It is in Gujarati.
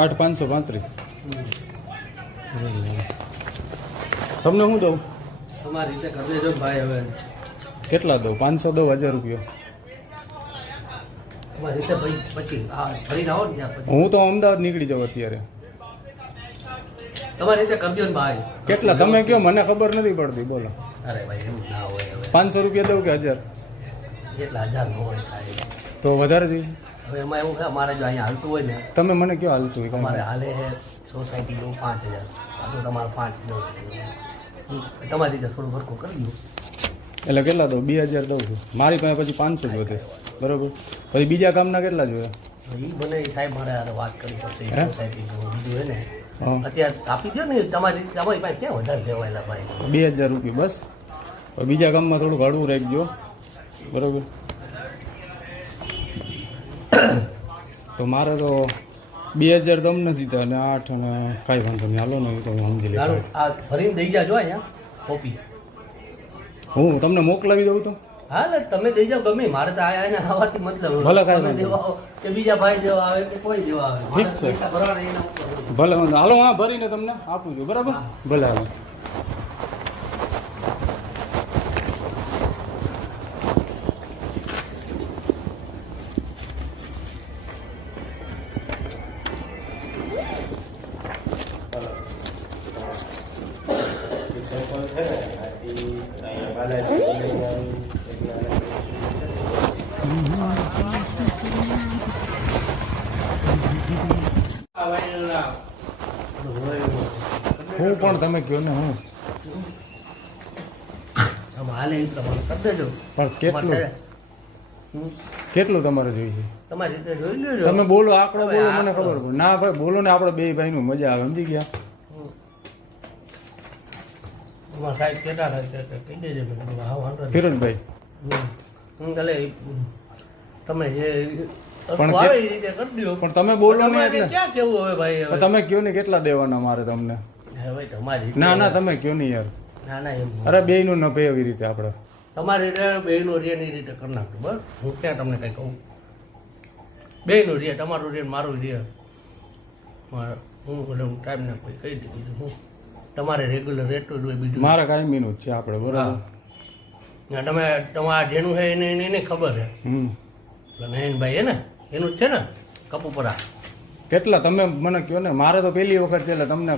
8,535. તમને શું દઉં? તમારી રીતે કરી દેજો ભાઈ. હવે કેટલા દઉં? 500 દઉં? 1000 રૂપિયા? તમારી રીતે ભાઈ પછી ફરીને આવો ને ત્યાં પછી હું તો અમદાવાદ નીકળી જાઉં અત્યારે. તમારી રીતે કરજો ને ભાઈ. કેટલા તમે કયો, મને ખબર નથી પડતી. બોલો. અરે ભાઈ એમ ના હોય. હવે 500 રૂપિયા દઉં કે 1000? એટલા 1000 ન હોય સાહેબ. તો વધારે જોઈએ. હવે એમાં એવું છે અમારે જો અહીંયા હાલતું હોય ને, તમે મને કયો હાલતું હોય? અમારે હાલે છે સોસાયટીનું 5000. તો તમારે 5 દઉં. તમારી રીતે થોડું ફરકો કરી દો. એટલે કેટલા દઉં? 2000 દઉં છું. મારી પાસે પછી 500 જ વધે. બરોબર. પછી બીજા કામના કેટલા જોઈએ? એ મને સાહેબ મારે હારે વાત કરવી પડશે. હે? સોસાયટીનું બીજું હોય ને હા. અત્યારે આપી દો ને. તમારી પાસે ક્યાં વધારે લેવાયેલા ભાઈ? 2000 રૂપિયા બસ. હવે બીજા કામમાં થોડું હળવું રાખજો. બરોબર. તો મારે તો 2000 દમ નથી થતા અને 8 અને કાંઈ વાંધો નહીં. હાલો ને, એ તો હું સમજી લઈશ. સારું, આ ભરીને દઈ જાજો અહીંયા કોપી. હું તમને મોકલાવી દઉં તો? હા એટલે તમે દઈ જાઓ ગમે. મારે તો આયા એને આવવાથી મતલબ ભલે કાંઈ તમે વાંધો દેવા આવો કે બીજા ભાઈ દેવા આવે કે કોઈ દેવા આવે, મારે ઠીક છે. પૈસા ભરવાના એના ઉપર. ભલે વાંધો. હાલો, હા ભરીને તમને આપું છું. બરાબર. ભલે હાલો. હું પણ તમે કહો ને. હું આમ હાલે એ પ્રમાણે કરી દેજો. પણ કેટલું કેટલું તમારે જોઈશે? તમારી રીતે જોઈ લેજો. તમે બોલો, આંકડો હવે બોલો, મને આંકડો. ખબર પડે. ના ભાઈ બોલો ને, આપણે બે ભાઈનું મજા આવે. સમજી ગયા? તમારા સાહેબ કેટલા થાય છે કહી દેજો. હા વાંધો નહીં. ફિરોજભાઈ. હું કાલે તમે જે પણ આવે એ રીતે કરી દો. પણ તમે બોલો ને તમારે એટલે. ક્યાં કેવું હવે ભાઈ? હવે તમે કયો ને કેટલા દેવાના મારે તમને? હવે તમારી રીતે. ના ના, તમે કયો નહીં યાર. ના ના એમ અરે બેયનું ન પે એવી રીતે આપણે. તમારી રીતે બેયનું રિયન એ રીતે કરી નાખજો. બસ હું ક્યાં તમને કંઈ કહું. બેયનું રિયન, તમારું રિયન, મારું રિયન. હું ટાઈમ ને કોઈ કહી દીધું. હું તમારે રેગ્યુલર રેટ જ હોય બીજું. મારા કાયમીનું જ છે આપણે. બરાબર. ના તમે તમારા જેનું છે એને ખબર છે. નયનભાઈ હે ને એનું જ છે ને કપુપરા. કેટલા તમે મને કયો ને. મારે તો પહેલી વખત છે એટલે તમને